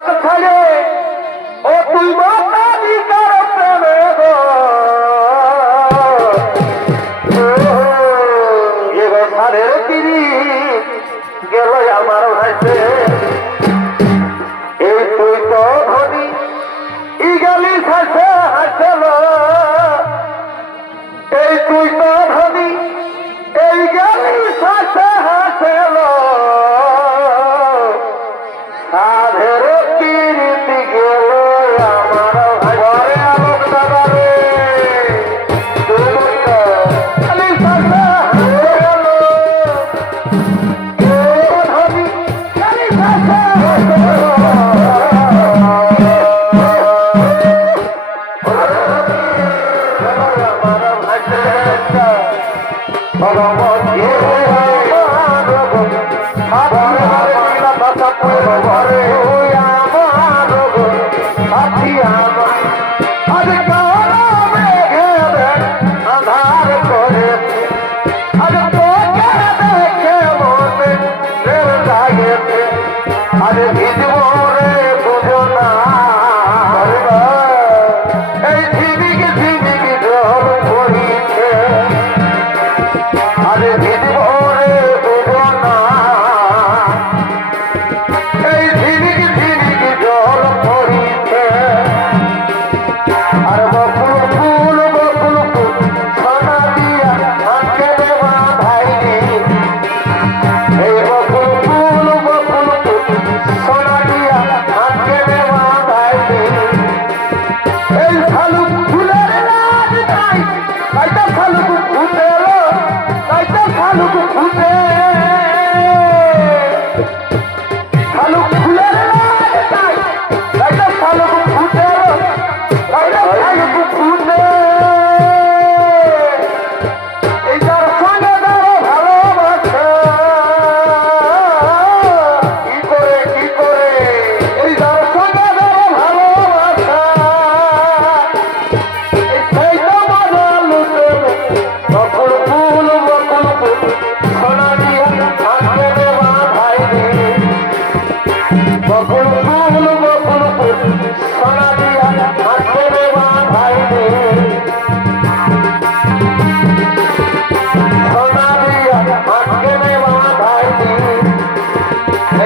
¡Sale! maluco, o meu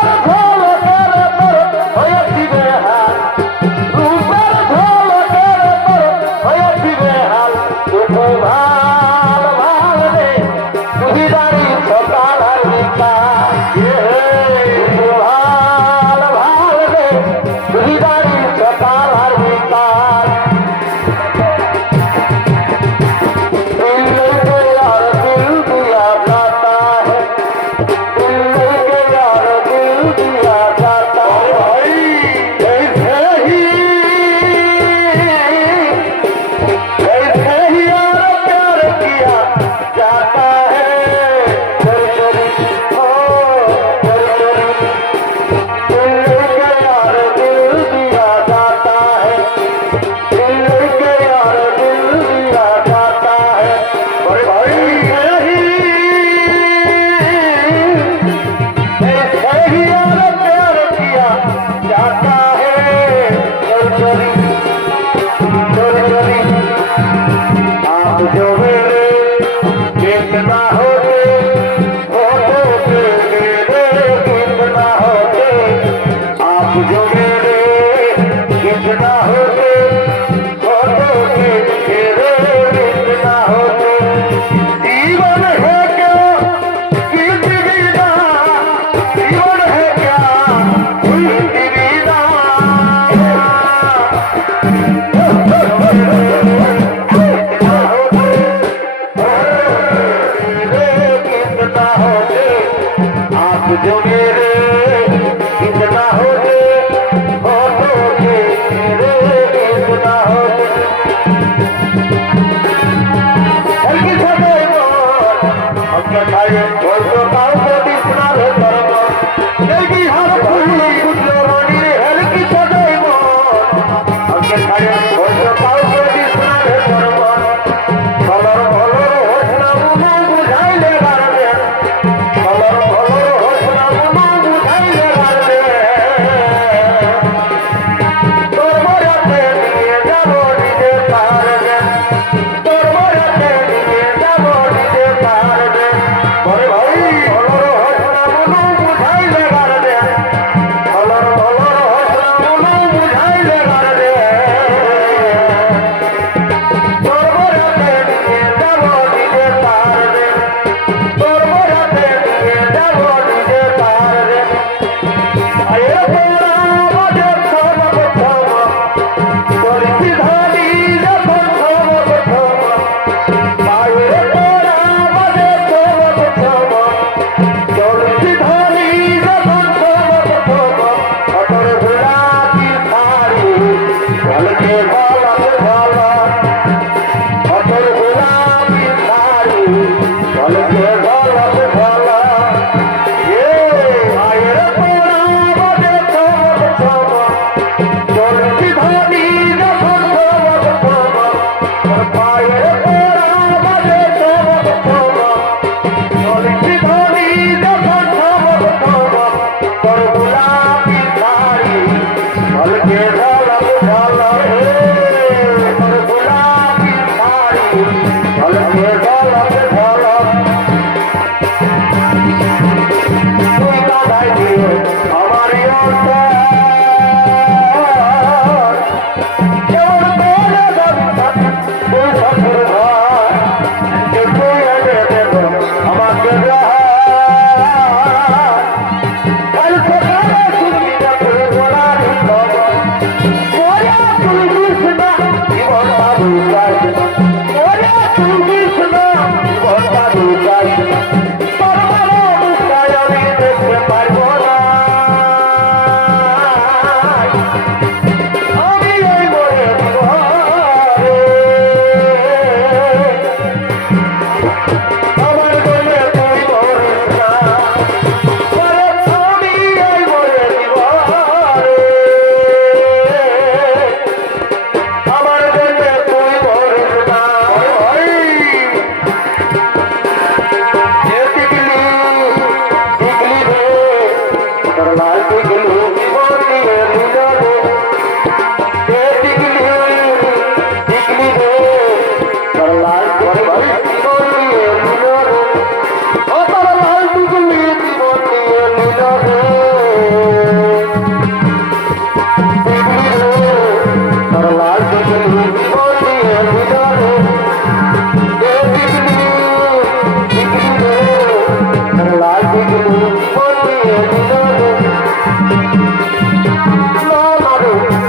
Hey!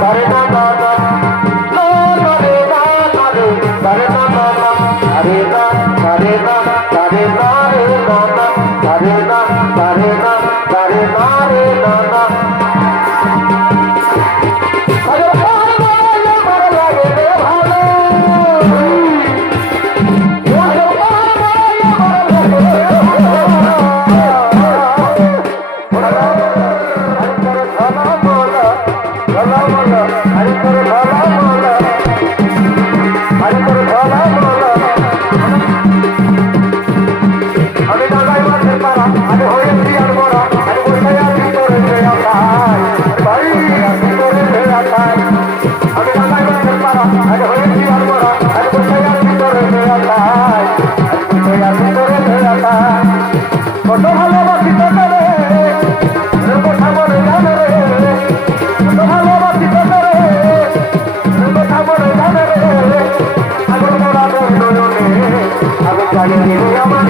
Hare Baba.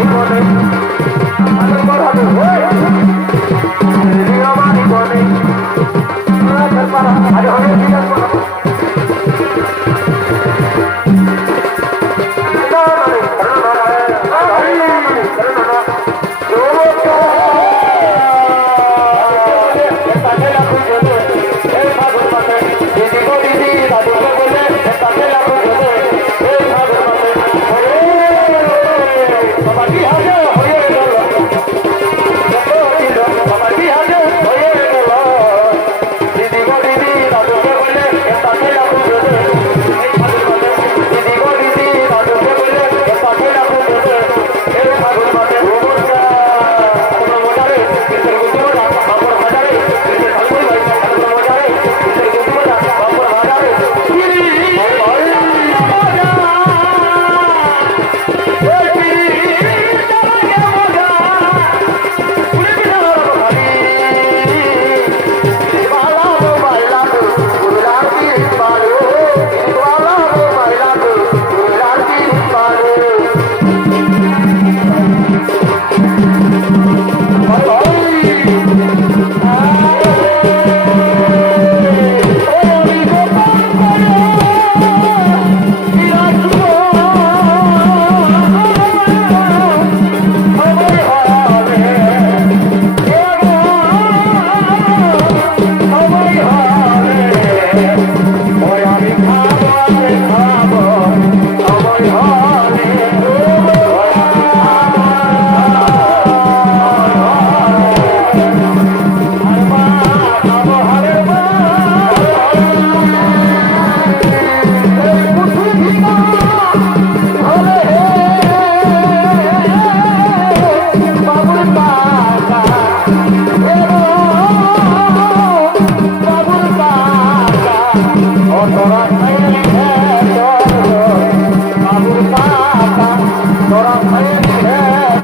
জীবনে